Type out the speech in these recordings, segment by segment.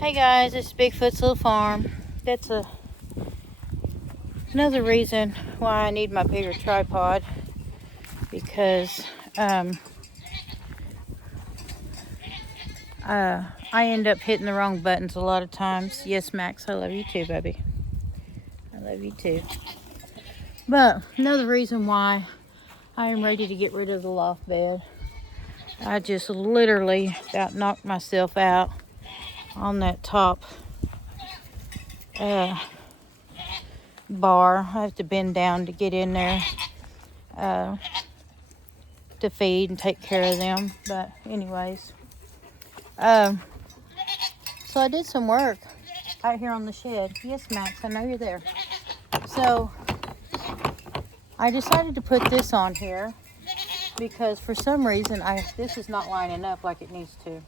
Hey guys, it's Bigfoot's Little Farm. That's another reason why I need my bigger tripod, because I end up hitting the wrong buttons a lot of times. Yes, Max, I love you too, baby. I love you too. But another reason why I am ready to get rid of the loft bed. I just literally about knocked myself out on that top bar. I have to bend down to get in there to feed and take care of them. But anyways, so I did some work out here on the shed. Yes, Max, I know you're there. So I decided to put this on here because for some reason this is not lining up like it needs to.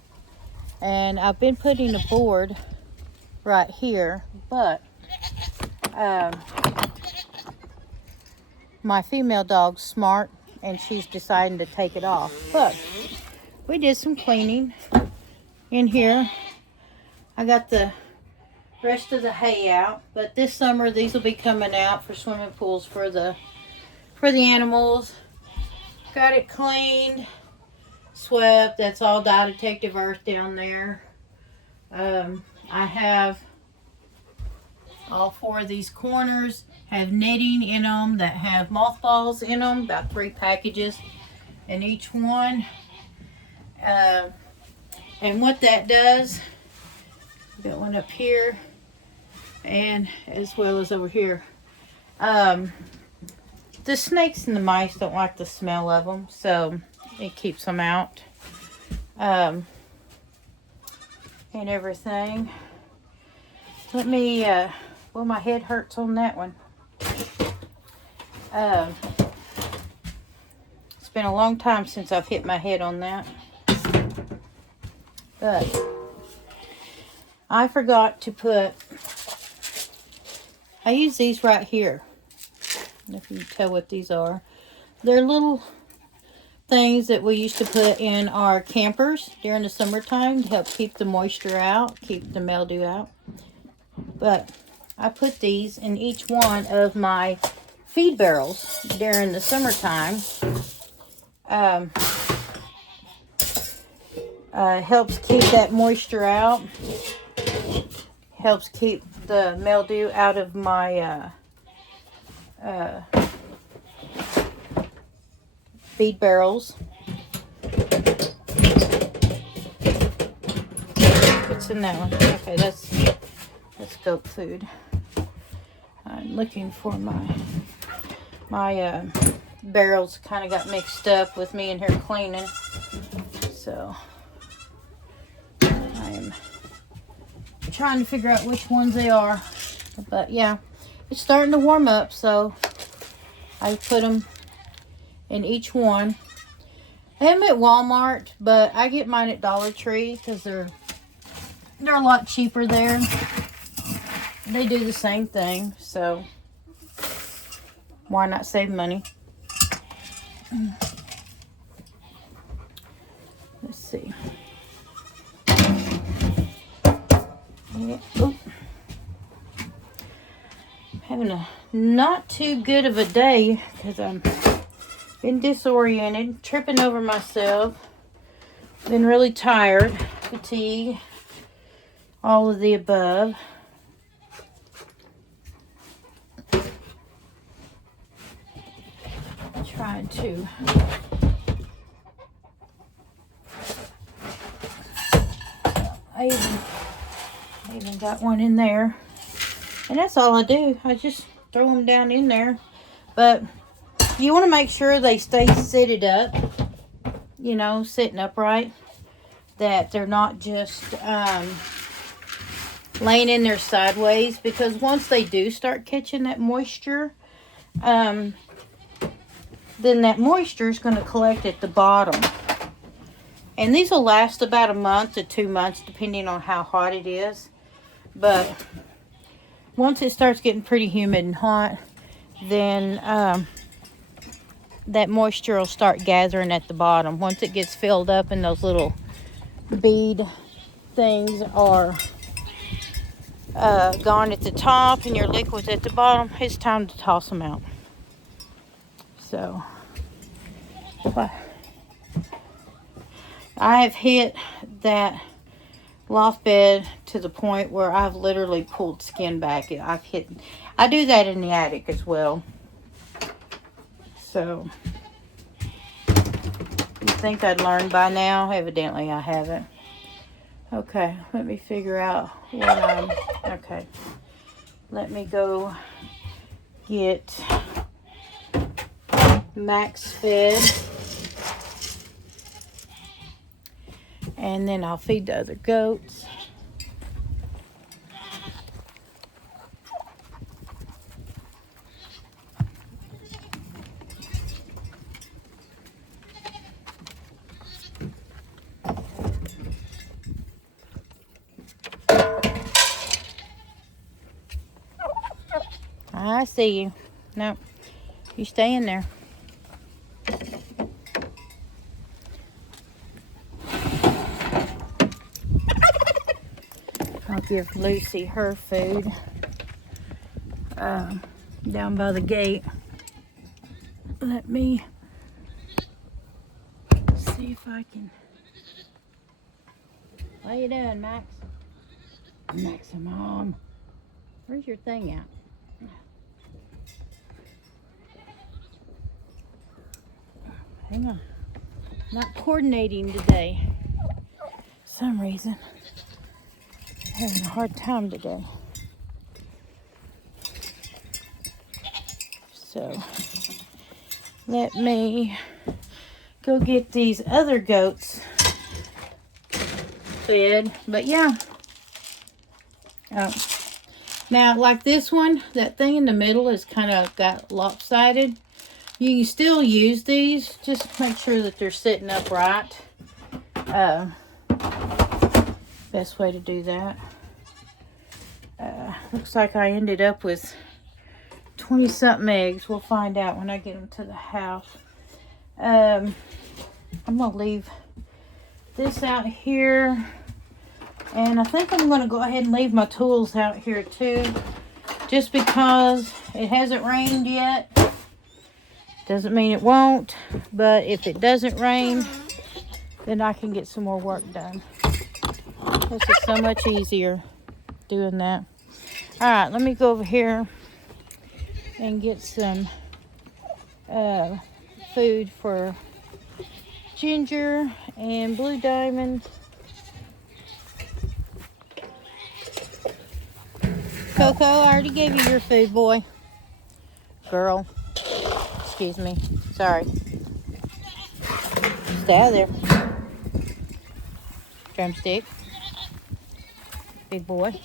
And I've been putting a board right here, but my female dog's smart and she's deciding to take it off. But we did some cleaning in here. I got the rest of the hay out, but this summer these will be coming out for swimming pools for the animals. Got it cleaned, swept. That's all dye detective earth down there. I have all 4 of these corners have netting in them that have mothballs in them, about 3 packages in each one. And what that does, got one up here and as well as over here. The snakes and the mice don't like the smell of them, so it keeps them out and everything. Let me well, my head hurts on that one. It's been a long time since I've hit my head on that, but I forgot to put, I use these right here. I don't know if you can tell what these are. They're little things that we used to put in our campers during the summertime to help keep the moisture out, keep the mildew out. But I put these in each one of my feed barrels during the summertime. Helps keep that moisture out. Helps keep the mildew out of my feed barrels. What's in that one? Okay, that's goat food. I'm looking for my barrels kind of got mixed up with me in here cleaning, so I'm trying to figure out which ones they are. But yeah, it's starting to warm up, so I put them in each one. I am at Walmart, but I get mine at Dollar Tree because they're a lot cheaper there. They do the same thing, so why not save money? Let's see. Yeah. Oop. Having a not too good of a day because I'm been disoriented, tripping over myself, been really tired, fatigue, all of the above. Trying to I even got one in there, and that's all I do. I just throw them down in there, but you want to make sure they stay seated up, you know, sitting upright, that they're not just laying in there sideways, because once they do start catching that moisture, then that moisture is going to collect at the bottom. And these will last about a month to 2 months, depending on how hot it is. But once it starts getting pretty humid and hot, then that moisture will start gathering at the bottom. Once it gets filled up and those little bead things are gone at the top and your liquid's at the bottom, it's time to toss them out. So I have hit that loft bed to the point where I've literally pulled skin back. I do that in the attic as well. So you think I'd learned by now? Evidently I haven't. Okay, let me figure out what okay. Let me go get Max fed. And then I'll feed the other goats. I see you. No, you stay in there. I'll give Lucy her food down by the gate. Let me see if I can. What you doing, Max? Maximum. Where's your thing at? Hang on. Not coordinating today. For some reason. Having a hard time today. So let me go get these other goats fed. But yeah. Now like this one, that thing in the middle is kind of got lopsided. You can still use these. Just make sure that they're sitting upright. Best way to do that. Looks like I ended up with 20-something eggs. We'll find out when I get them to the house. I'm going to leave this out here. And I think I'm going to go ahead and leave my tools out here too. Just because it hasn't rained yet. Doesn't mean it won't. But if it doesn't rain, then I can get some more work done. This is so much easier doing that. Alright, let me go over here and get some food for Ginger and Blue Diamond. Coco, I already gave you your food, boy. Girl. Excuse me. Sorry. Stay out of there. Drumstick. Big boy.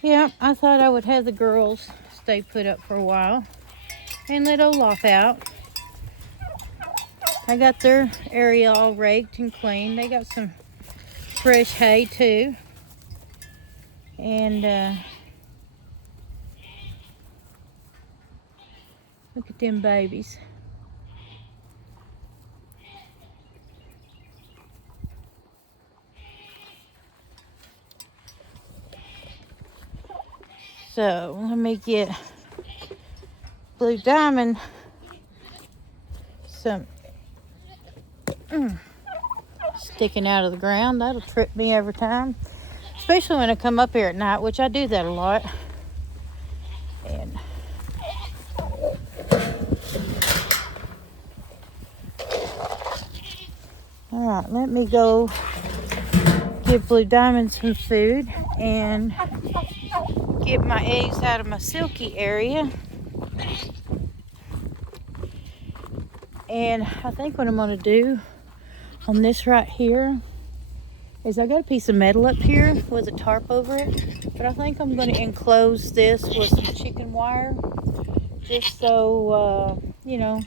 Yeah, I thought I would have the girls stay put up for a while and let Olaf out. I got their area all raked and cleaned. They got some fresh hay too. And look at them babies. So let me get Blue Diamond some sticking out of the ground. That'll trip me every time, especially when I come up here at night, which I do that a lot. And all right, let me go give Blue Diamond some food and get my eggs out of my silky area. And I think what I'm going to do on this right here is I got a piece of metal up here with a tarp over it. But I think I'm going to enclose this with some chicken wire. Just so, you know,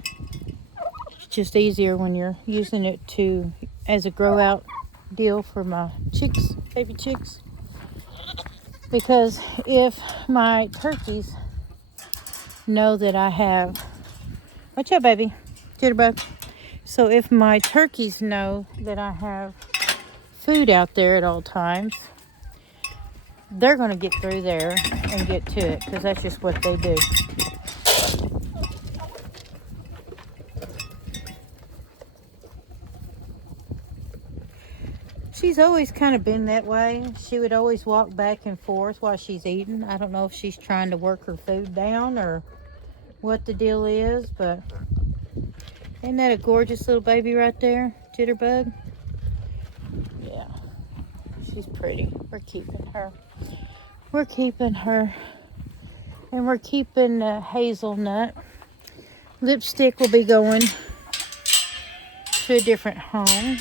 it's just easier when you're using it as a grow out deal for my chicks, baby chicks. Because if my turkeys know that I have... Watch out, baby. Jitterbug. So if my turkeys know that I have food out there at all times, they're going to get through there and get to it, because that's just what they do. She's always kind of been that way. She would always walk back and forth while she's eating. I don't know if she's trying to work her food down or what the deal is, but isn't that a gorgeous little baby right there, Jitterbug? Yeah, she's pretty. We're keeping her. We're keeping her. And we're keeping Hazelnut. Lipstick will be going to a different home.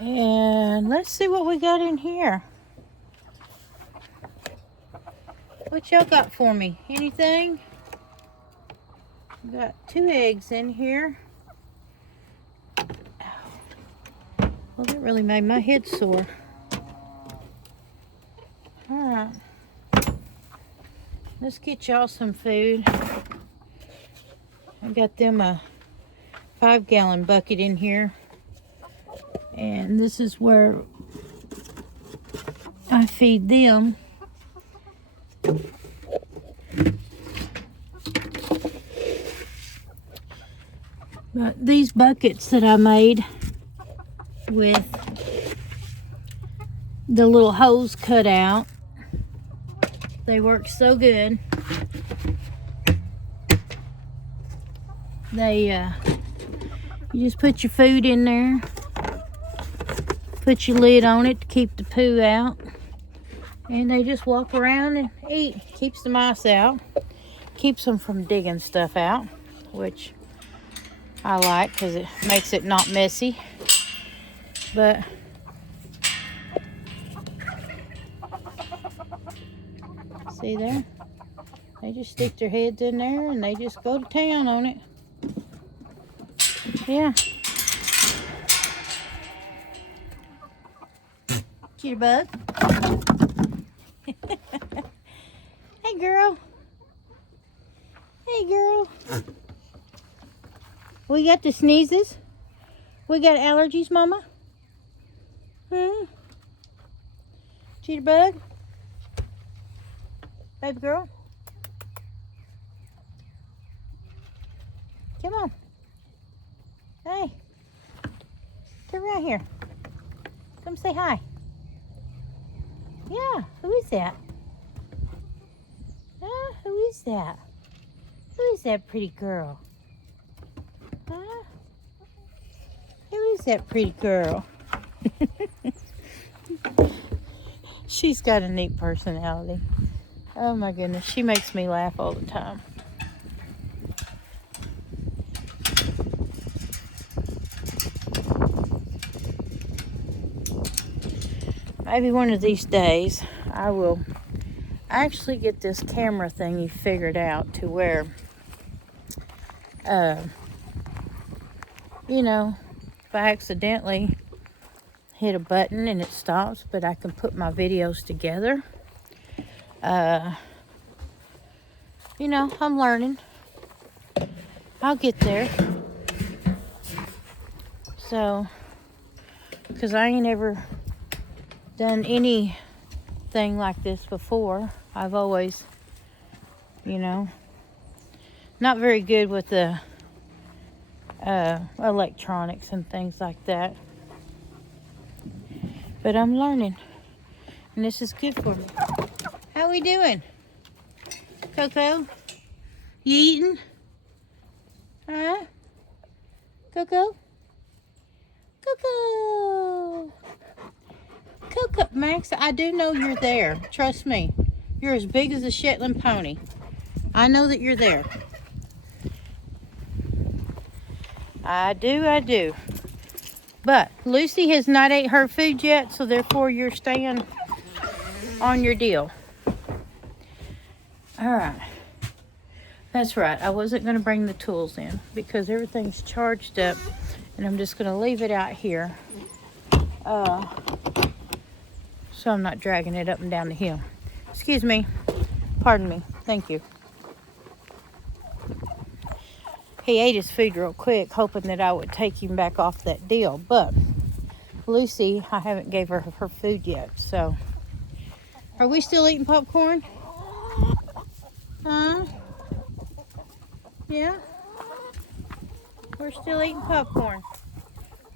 And let's see what we got in here. What y'all got for me? Anything? We got 2 eggs in here. Well, that really made my head sore. Alright. Let's get y'all some food. I got them a 5-gallon bucket in here. And this is where I feed them. But these buckets that I made with the little hose cut out, they work so good. You just put your food in there, put your lid on it to keep the poo out, and they just walk around and eat. Keeps the mice out, keeps them from digging stuff out, which I like because it makes it not messy. But see there? They just stick their heads in there and they just go to town on it. Yeah. Jitterbug. Hey, girl. Hey, girl. We got the sneezes. We got allergies, Mama. Jitterbug. Baby girl. Come on. Hey. Come right here. Come say hi. Yeah, who is that? Who is that? Who is that pretty girl? Huh? Who is that pretty girl? She's got a neat personality. Oh my goodness, she makes me laugh all the time. Maybe one of these days I will actually get this camera thingy figured out to where, you know, if I accidentally hit a button and it stops, but I can put my videos together. You know, I'm learning. I'll get there. So, because I ain't ever done anything like this before. I've always, you know, not very good with the electronics and things like that. But I'm learning. And this is good for me. How we doing? Coco? You eating? Huh? Coco? Coco! Coco, Max, I do know you're there. Trust me. You're as big as a Shetland pony. I know that you're there. I do. But Lucy has not ate her food yet, so therefore you're staying on your deal. All right. That's right. I wasn't going to bring the tools in because everything's charged up, and I'm just going to leave it out here. So I'm not dragging it up and down the hill. Excuse me. Pardon me. Thank you. He ate his food real quick, hoping that I would take him back off that deal. But Lucy, I haven't gave her her food yet. So, are we still eating popcorn? Huh? Yeah? We're still eating popcorn.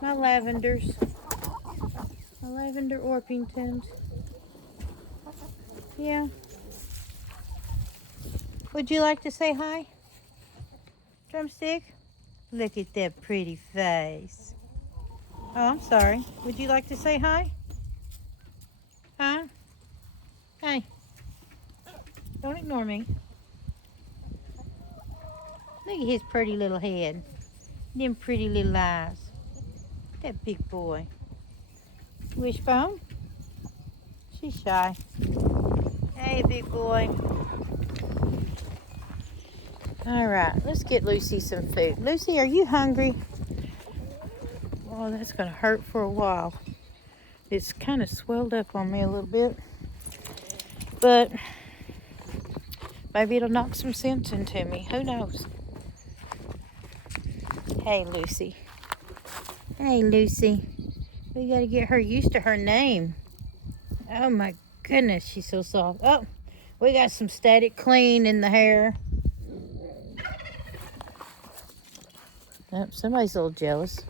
My lavenders. My lavender Orpingtons. Yeah. Would you like to say hi? Drumstick? Look at that pretty face. Oh, I'm sorry. Would you like to say hi? Huh? Hey. Don't ignore me. Look at his pretty little head. Them pretty little eyes. That big boy. Wishbone? She's shy. Hey, big boy. All right, let's get Lucy some food. Lucy, are you hungry? Oh, that's going to hurt for a while. It's kind of swelled up on me a little bit. But maybe it'll knock some sense into me. Who knows? Hey, Lucy. Hey, Lucy. We got to get her used to her name. Oh, my goodness, she's so soft. Oh, we got some static clean in the hair. Oh, somebody's a little jealous.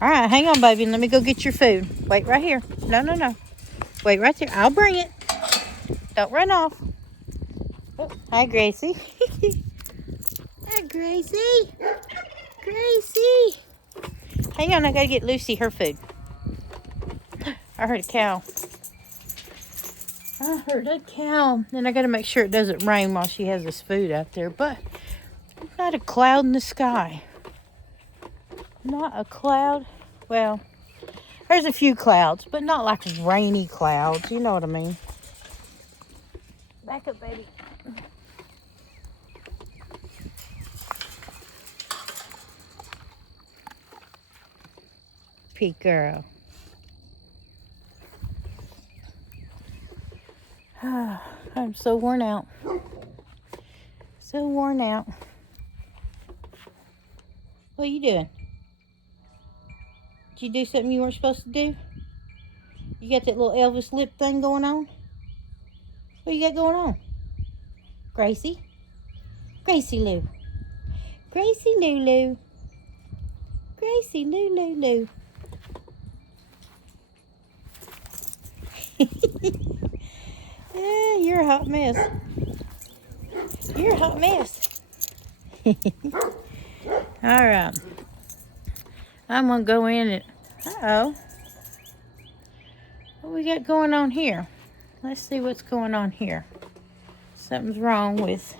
All right, hang on, baby. Let me go get your food. Wait right here. No. Wait right there. I'll bring it. Don't run off. Oh, hi, Gracie. Hi, Gracie. Gracie. Hang on, I got to get Lucy her food. I heard a cow. I heard a cow. And I got to make sure it doesn't rain while she has this food out there. But not a cloud in the sky. Not a cloud. Well, there's a few clouds, but not like rainy clouds. You know what I mean. Back up, baby. Pete girl. I'm so worn out. So worn out. What are you doing? Did you do something you weren't supposed to do? You got that little Elvis lip thing going on? What you got going on? Gracie? Gracie Lou. Gracie Lulu. Gracie Lulu. Yeah, you're a hot mess. You're a hot mess. All right. I'm going to go in and... Uh-oh. What we got going on here? Let's see what's going on here. Something's wrong with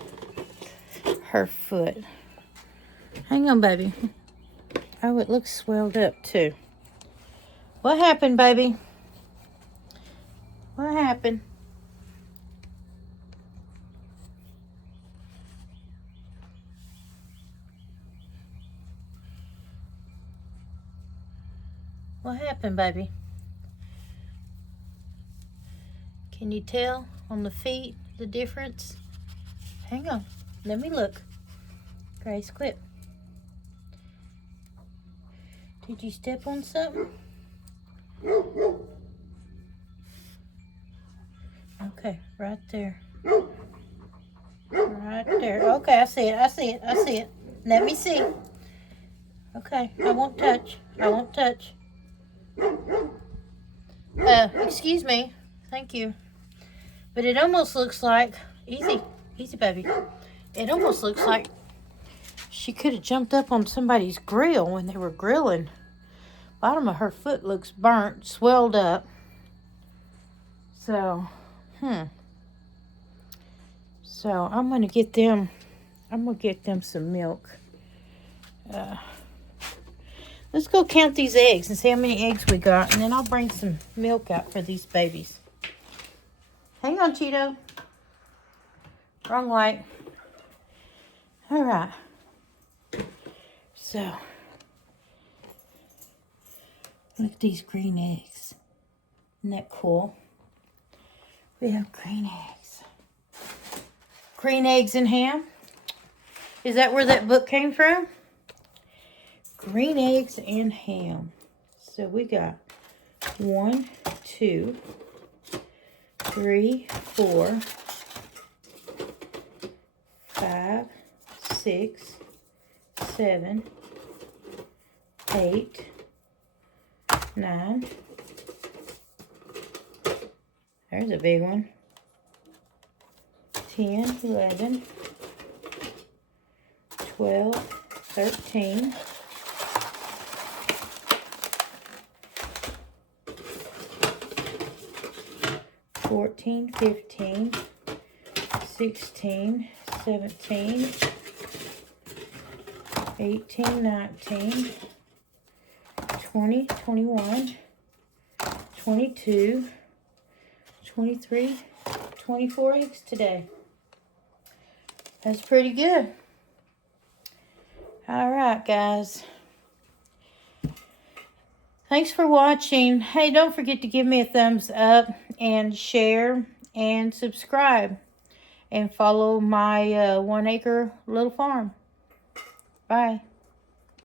her foot. Hang on, baby. Oh, it looks swelled up, too. What happened, baby? What happened? What happened, baby? Can you tell on the feet the difference? Hang on. Let me look. Grace, quit. Did you step on something? Okay, right there. Right there. Okay, I see it. Let me see. Okay, I won't touch. Excuse me. Thank you. But it almost looks like, easy, baby. It almost looks like she could have jumped up on somebody's grill when they were grilling. Bottom of her foot looks burnt, swelled up. So, So I'm gonna get them some milk. Let's go count these eggs and see how many eggs we got, and then I'll bring some milk out for these babies. Hang on, Cheeto. Wrong light. All right. So, look at these green eggs. Isn't that cool? We have green eggs. Green eggs and ham. Is that where that book came from? Green eggs and ham. So we got 1, 2, 3, 4, 5, 6, 7, 8, 9. There's a big one. 10, 11, 12, 13, 14, 15, 16, 17, 18, 19, 20, 21, 22, 23, 24 eggs today. That's pretty good. All right, guys. Thanks for watching. Hey, don't forget to give me a thumbs up and share and subscribe. And follow my 1 acre little farm. Bye.